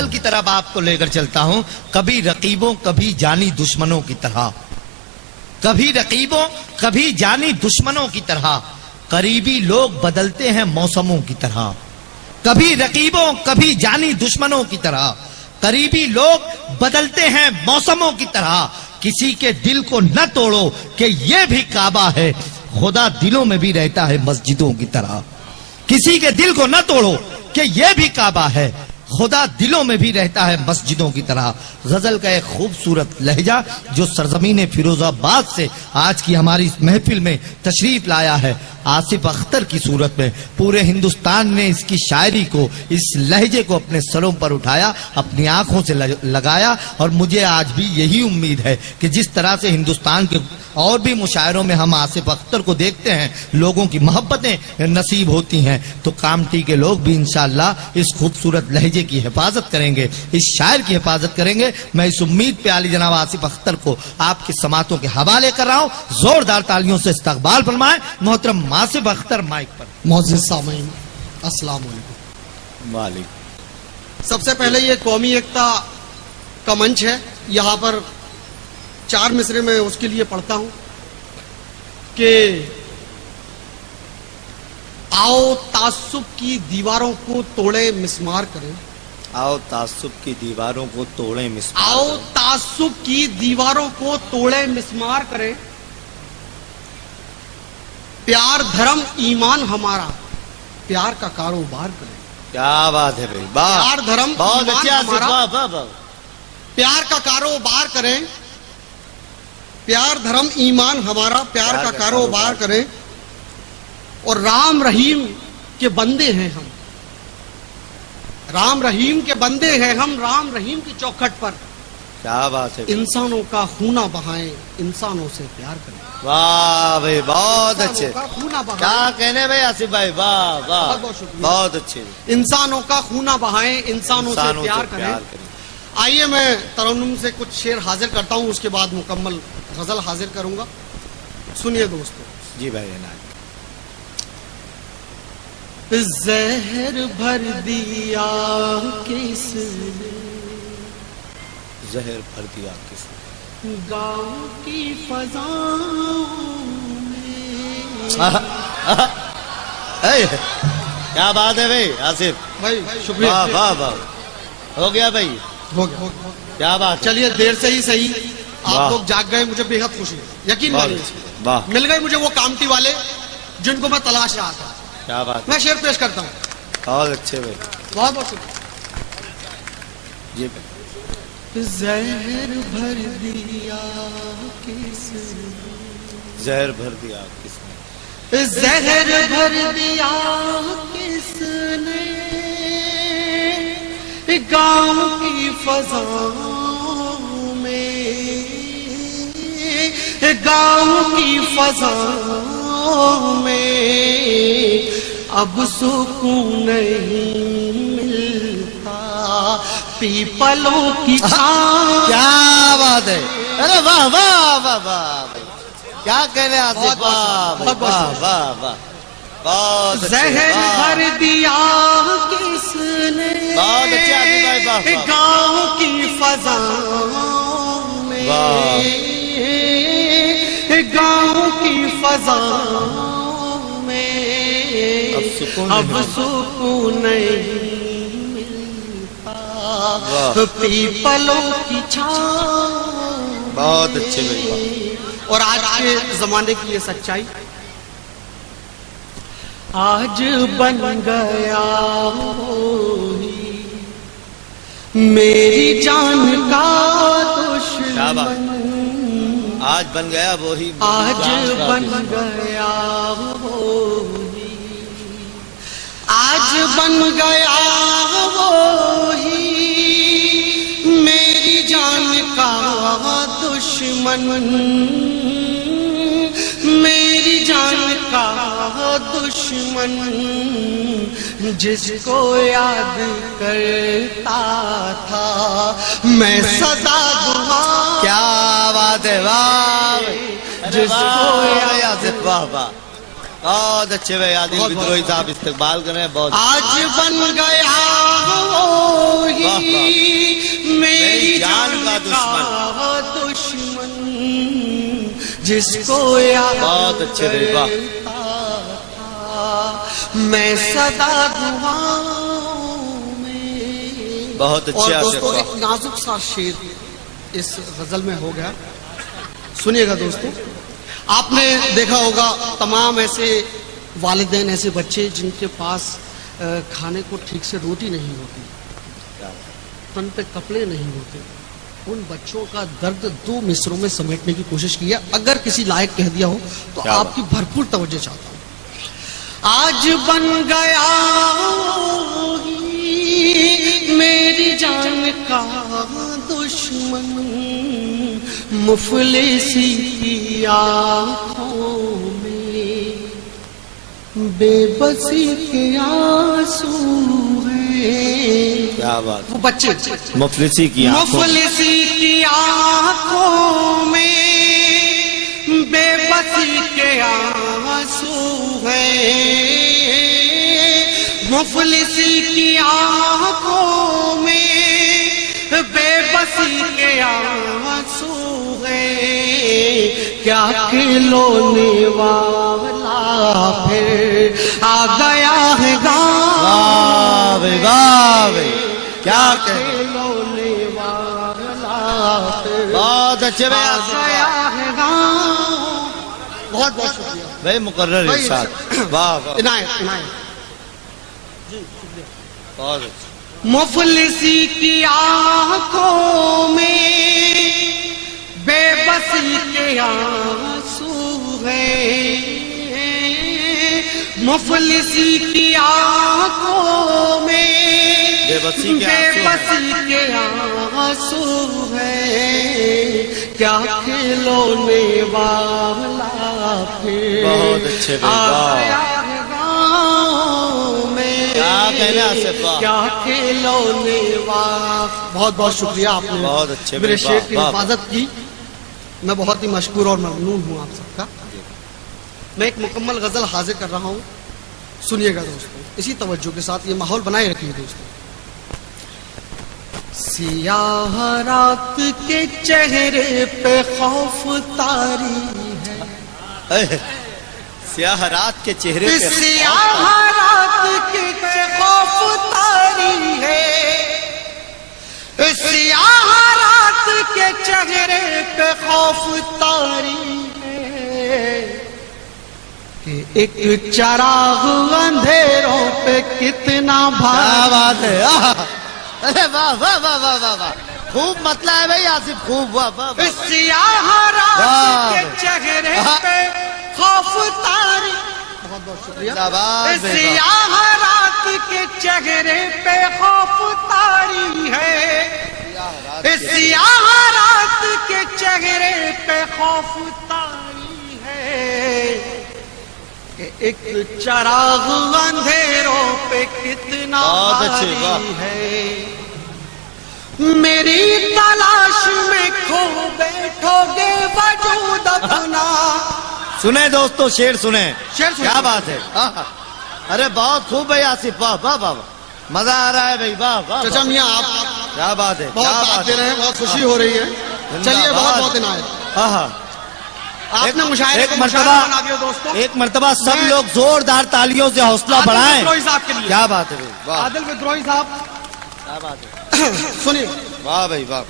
غزل کی طرف آپ کو لے کر چلتا ہوں. کبھی رقیبوں کبھی جانی دشمنوں کی طرح, کبھی رقیبوں کبھی جانی دشمنوں کی طرح, قریبی لوگ بدلتے ہیں موسموں کی طرح. کبھی رقیبوں کبھی جانی دشمنوں کی طرح, قریبی لوگ بدلتے ہیں موسموں کی طرح. کسی کے دل کو نہ توڑو کہ یہ بھی کعبہ ہے, خدا دلوں میں بھی رہتا ہے مسجدوں کی طرح. کسی کے دل کو نہ توڑو کہ یہ بھی کعبہ ہے, خدا دلوں میں بھی رہتا ہے مسجدوں کی طرح. غزل کا ایک خوبصورت لہجہ جو سرزمین فیروز آباد سے آج کی ہماری اس محفل میں تشریف لایا ہے, آصف اختر کی صورت میں. پورے ہندوستان نے اس کی شاعری کو, اس لہجے کو اپنے سروں پر اٹھایا, اپنی آنکھوں سے لگایا. اور مجھے آج بھی یہی امید ہے کہ جس طرح سے ہندوستان کے اور بھی مشاعروں میں ہم آصف اختر کو دیکھتے ہیں, لوگوں کی محبتیں نصیب ہوتی ہیں, تو کامٹی کے لوگ بھی انشاءاللہ اس خوبصورت لہجے کی حفاظت کریں گے, اس شاعر کی حفاظت کریں گے. میں اس امید پہ عالی جناب آصف اختر کو آپ کی سماعتوں کے حوالے کر رہا ہوں. زوردار تالیوں سے استقبال فرمائیں. محترم آصف اختر مائک پر. معزز سامعین السلام علیکم. وعلیکم. سب سے پہلے یہ قومی ایکتا کا منچ ہے, یہاں پر 4 مصرے میں اس کے لیے پڑھتا ہوں کہ آؤ تعصب کی دیواروں کو توڑے مسمار کریں. آؤ تعصب کی دیواروں کو توڑیں مسمار. آؤ تعصب کی دیواروں کو توڑے مسمار کریں. پیار دھرم ایمان ہمارا, پیار کا کاروبار کریں. کیا بات ہے بھائی, پیار دھرم بہت ایمان اچھا. ہمارا, پیار کا کاروبار کریں. پیار دھرم ایمان ہمارا, پیار کا کاروبار کریں. اور رام رحیم کے بندے ہیں ہم, رام رحیم کے بندے ہیں ہم, رام رحیم کی چوکھٹ پر کیا بات ہے. انسانوں کا خونہ بہائیں, انسانوں سے پیار کریں. واہ بھائی, بہت اچھے. انسانوں کا خونہ بہائیں. کیا کہنے بھائی آصف بھائی, واہ واہ, بہت بہت شکریہ. بہت اچھے. انسانوں کا خونہ بہائیں, انسانوں سے پیار کریں. آئیے میں ترنم سے کچھ شعر حاضر کرتا ہوں, اس کے بعد مکمل غزل حاضر کروں گا. سنیے دوستو. جی بھائی. زہر بھر دیا کس نے, زہر بھر دیا کس نے گاؤں کی فضاؤں میں. کیا بات ہے بھائی آصف بھائی شکریہ. واہ واہ واہ, ہو گیا بھائی, ہو گیا. کیا بات. چلیے دیر سے ہی صحیح آپ لوگ جاگ گئے, مجھے بے حد خوشی ہے. یقین مانیے مل گئے مجھے وہ کامٹی والے جن کو میں تلاش رہا تھا. کیا بات. میں شعر پیش کرتا ہوں. بہت اچھے بھائی, بہت بہت شکریہ. جی. زہر بھر دیا کس نے, زہر بھر دیا کس نے, زہر بھر دیا کس نے گاؤں کی فضاؤں میں, گاؤں کی فضاؤں میں اب سکون نہیں ملتا پیپلوں کی چھاؤں. کیا بات ہے. ارے واہ واہ واہ واہ, کیا کہنے آصف, واہ واہ واہ واہ, بہت زہر بھر دیا کس نے بہت اچھے آصف بھائی, واہ گاؤں کی فضاؤں میں, گاؤں کی فضاؤں میں اب سکون نہیں ملتا پیپلوں کی چھاؤں. بہت اچھے بھائی. اور آج کے زمانے کی یہ سچائی, آج بن گیا وہی میری جان کا دشمن, آج بن گیا وہی, آج بن گیا وہی, آج بن گیا وہی میری جان کا دشمن, میری جان کا دشمن, جس کو یاد کرتا تھا میں سدا دعا. کیا بات ہے, واہ, جس کو یاد, واہ واہ, بہت اچھے بھائی. عادل بدروہی صاحب استقبال کر رہے ہیں. بہت آج بن گیا وہی واہ واہ میری جان کا دشمن جس کو یاد بہت اچھے بھائی واہ میں صدا دعاؤں میں. بہت اچھے اور آصف دوستو واہ ایک نازک سا شعر اس غزل میں ہو گیا, سنیے گا دوستو. آپ نے دیکھا ہوگا تمام ایسے والدین, ایسے بچے جن کے پاس کھانے کو ٹھیک سے روٹی نہیں ہوتی, تن پہ کپڑے نہیں ہوتے, ان بچوں کا درد دو مصروں میں سمیٹنے کی کوشش کی ہے. اگر کسی لائق کہہ دیا ہو تو کیا آپ کی بھرپور توجہ چاہتا ہوں. آج بن گیا میری جان کا دشمن, مفلسی کی آنکھوں میں بے بسی کے آنسو ہیں. کیا بات, وہ بچے مفلسی کی آنکھوں مفلسی کی آنکھوں میں بے بسی کے آنسو ہیں. مفلسی کی آنکھوں میں بے بسی کے آنسو ہیں. کیا کھلونے والا پھر آ گیا ہے گاؤں, کیا کہ کھلونے والا پھر بہت اچھے آ بھائی گیا ہے گاؤں. بہت بہت شکریہ بھائی مقرر بھائی. ارشاد واہ واہ عنایت عنایت. بہت اچھا. مفلسی کی آنکھوں میں بے بسی کے آنسو ہیں. مفلسی کی آنکھوں میں بے بسی کے بے آنسو بسی کے آنسو ہیں. کیا کھلونے والا پھر بہت اچھے بھائی آ واہ. گیا ہے گاؤں میں. کیا کہنا آصف واہ. کیا کھلونے والا. بہت بہت شکریہ, آپ نے بہت اچھے میرے بھائی، شعر کی واہ، واہ. حفاظت کی. میں بہت ہی مشکور اور ممنون ہوں آپ سب کا. میں ایک مکمل غزل حاضر کر رہا ہوں, سنیے گا دوستو اسی توجہ کے ساتھ. یہ ماحول بنائے رکھیے دوستو. سیاہ رات کے چہرے پہ خوف طاری ہے. سیاہ رات کے چہرے پہ سیاہ رات کے خوف طاری ہے. سیاہ رات کے چہرے پہ خوف طاری ہے کہ ایک چراغ اندھیروں پہ کتنا کیا بھاری. بات ہے. ارے واہ واہ واہ واہ واہ واہ, خوب مطلع ہے بھائی آصف, خوب واہ واہ واہ. سیاہ رات واہ. کے چہرے پہ خوف طاری. بہت بہت شکریہ. شاباش بھائی واہ. سیاہ رات کے چہرے پہ خوف طاری ہے. سیاہ رات کے چہرے پہ خوف طاری ہے کہ ایک چراغ اندھیروں پہ کتنا بہت اچھے، واہ. بھاری ہے. میری تلاش میں کھو بیٹھو گے وجود اپنا. سنیں دوستو, شعر سنیں. شعر سنیں. کیا بات ہے. ارے بہت خوب ہے آصف, واہ واہ واہ, مزہ آ رہا ہے بھائی, واہ واہ. چچا میاں آپ کیا بات ہے, کیا بہت بات ساتھ دے رہے ہیں, بہت خوشی ہو رہی ہے. چلیے بہت بہت عنایت. ہاں, آپ نے مشاعرے ایک کو مشاعرہ بنا مرتبہ دیا دوستو. ایک مرتبہ سب میں- لوگ زوردار تالیوں سے حوصلہ عادل بڑھائیں. بدروہی صاحب کے لیے. کیا بات ہے بھائی, واہ. عادل بدروہی صاحب کیا بات ہے, سنیے. واہ بھائی واہ.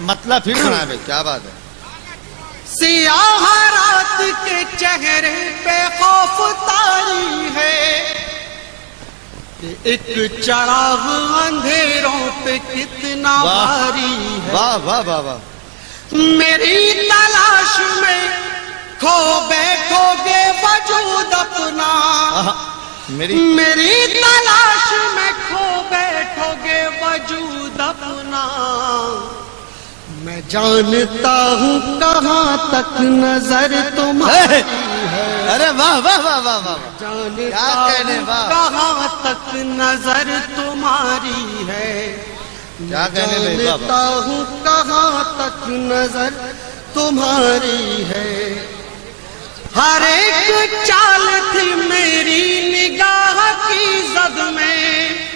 مطلب پھر سنا ہے بھائی, کیا بات ہے. سیاہ رات کے چہرے پہ خوف طاری ہے کہ ایک چراغ اندھیروں پہ کتنا واہ. بھاری ہے. واہ واہ واہ واہ. میری تلاش میں کھو بیٹھو گے وجود اپنا. میری میری تلاش میں کھو بیٹھو گے وجود اپنا. میں جانتا ہوں کہاں تک نظر تمہاری ہے. ارے واہ واہ واہ واہ واہ. جانتا کیا کہنے, ہوں واہ. کہاں تک نظر تمہاری ہے. کیا کہنے بھائی, واہ جانتا واہ. ہوں کہاں تک نظر تمہاری ہے. ہر ایک چال تھی میری نگاہ کی زد میں.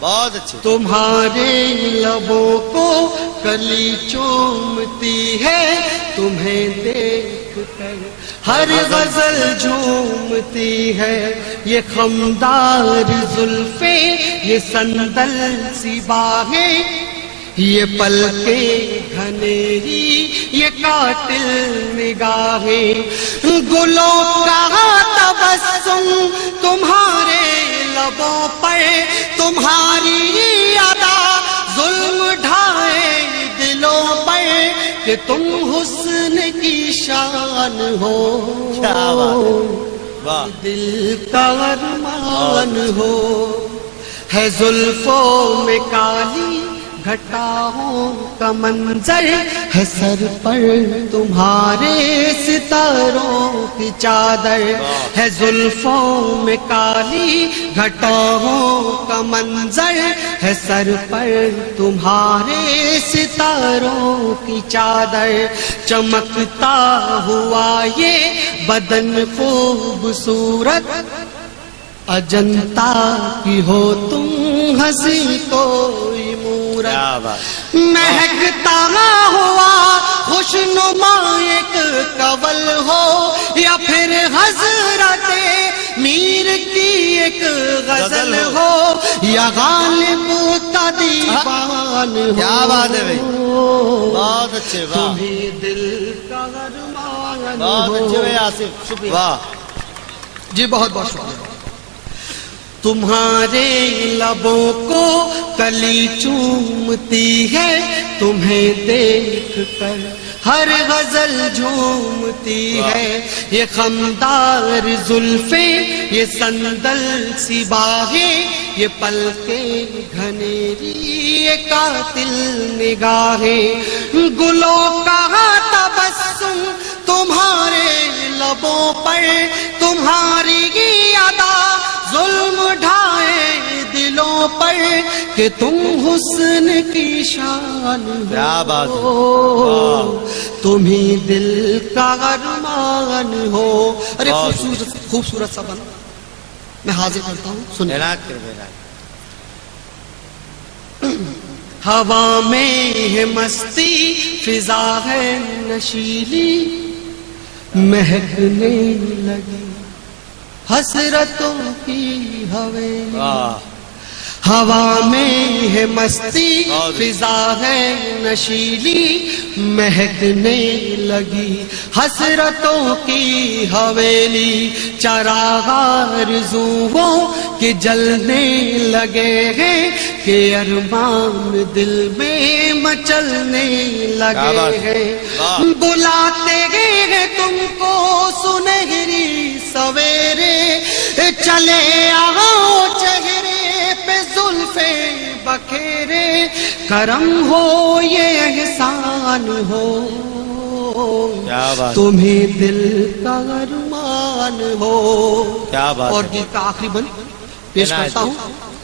بہت اچھے. تمہارے لبوں کو کلی چومتی ہے، تمہیں دیکھ کر ہر غزل جھومتی ہے. یہ خمدار زلفیں، یہ سندل سی باہیں، یہ پلکیں گھنیری، یہ قاتل نگاہیں. گلوں کا تبسم تمہارے لبوں پر، تمہاری ادا ظلم ڈھائے دلوں پر، کہ تم حسن کی شان ہو، کیا بات ہے. واہ. دل کا ارمان ہو. ہے زلفوں میں کالی گھٹاؤں کا منظر، ہے سر پر تمہارے ستاروں کی چادر. ہے زلفوں میں کالی گھٹاؤں کا منظر، ہے سر پر تمہارے ستاروں کی چادر. چمکتا ہوا یہ بدن خوبصورت، اجنتا کی ہو تم ہنسی کوئی مورت. کیا بات. مہکتا ہوا خوشنما ایک کنول ہو، یا پھر حضرت میر کی ایک غزل ہو، یا غالب کا دیوان ہو. کیا بات ہے بھائی. بہت اچھے. واہ. تمہیں دل کا ارمان بہت اچھے ہو. بھائی آصف. شکریہ. واہ. جی بہت بہت شکریہ. تمہارے لبوں کو کلی چومتی ہے، تمہیں دیکھ کر ہر غزل جھومتی ہے. یہ خمدار زلفیں، یہ سندل سی باہیں، یہ پلکیں گھنیری، یہ قاتل نگاہیں. گلوں کا تبسم تمہارے لبوں پر، تمہاری ادا ظلم ڈھائے دلوں پر، کہ تم حسن کی شان کیا بات ہے. ہو، تمہیں دل کا ارمان ہو. ارے خوبصورت خوبصورت سا بنا میں حاضر کرتا ہوں، سنیں. عنایت کر میرا. ہوا میں ہے مستی، فضا ہے نشیلی، مہکنے لگی حسرتوں کی حویلی. واہ. ہوا میں ہے مستی، فضا ہے نشیلی، مہکنے لگی حسرتوں کی حویلی. چراغ آرزوؤں کے جلنے لگے ہیں، کہ ارمان دل میں مچلنے لگے ہیں. بلاتے ہیں تم کو سنہری سویرے، چلے آؤ چہرے پہ زلفے بکھیرے. کرم ہو یہ احسان ہو، کیا بات. تمہیں دل کا ارمان ہو. کیا بات. اور گیت کا آخری بند پیش کرتا ہوں.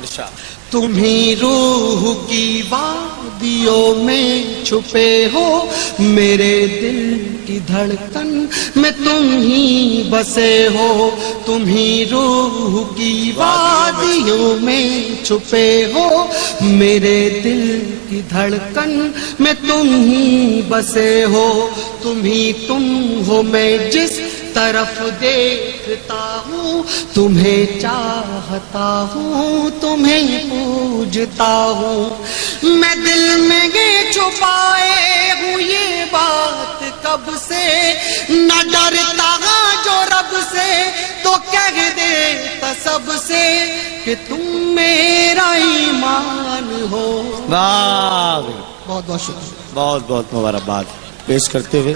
ارشاد. تمہیں روح کی وادیوں میں چھپے ہو، میرے دل کی دھڑکن میں تم ہی بسے ہو. تمہیں روح کی وادیوں میں چھپے ہو، میرے دل کی دھڑکن میں تم ہی بسے ہو. تم ہو میں جس طرف دیکھتا ہوں، تمہیں چاہتا ہوں، تمہیں پوجتا ہوں. میں دل میں یہ چھپائے ہوں یہ بات کب سے، نہ ڈرتا جو رب سے تو کہہ دیتا سب سے، کہ تم میرا ایمان ہو. واہ. بہت بہت شکریہ. بہت بہت مبارکباد پیش کرتے ہوئے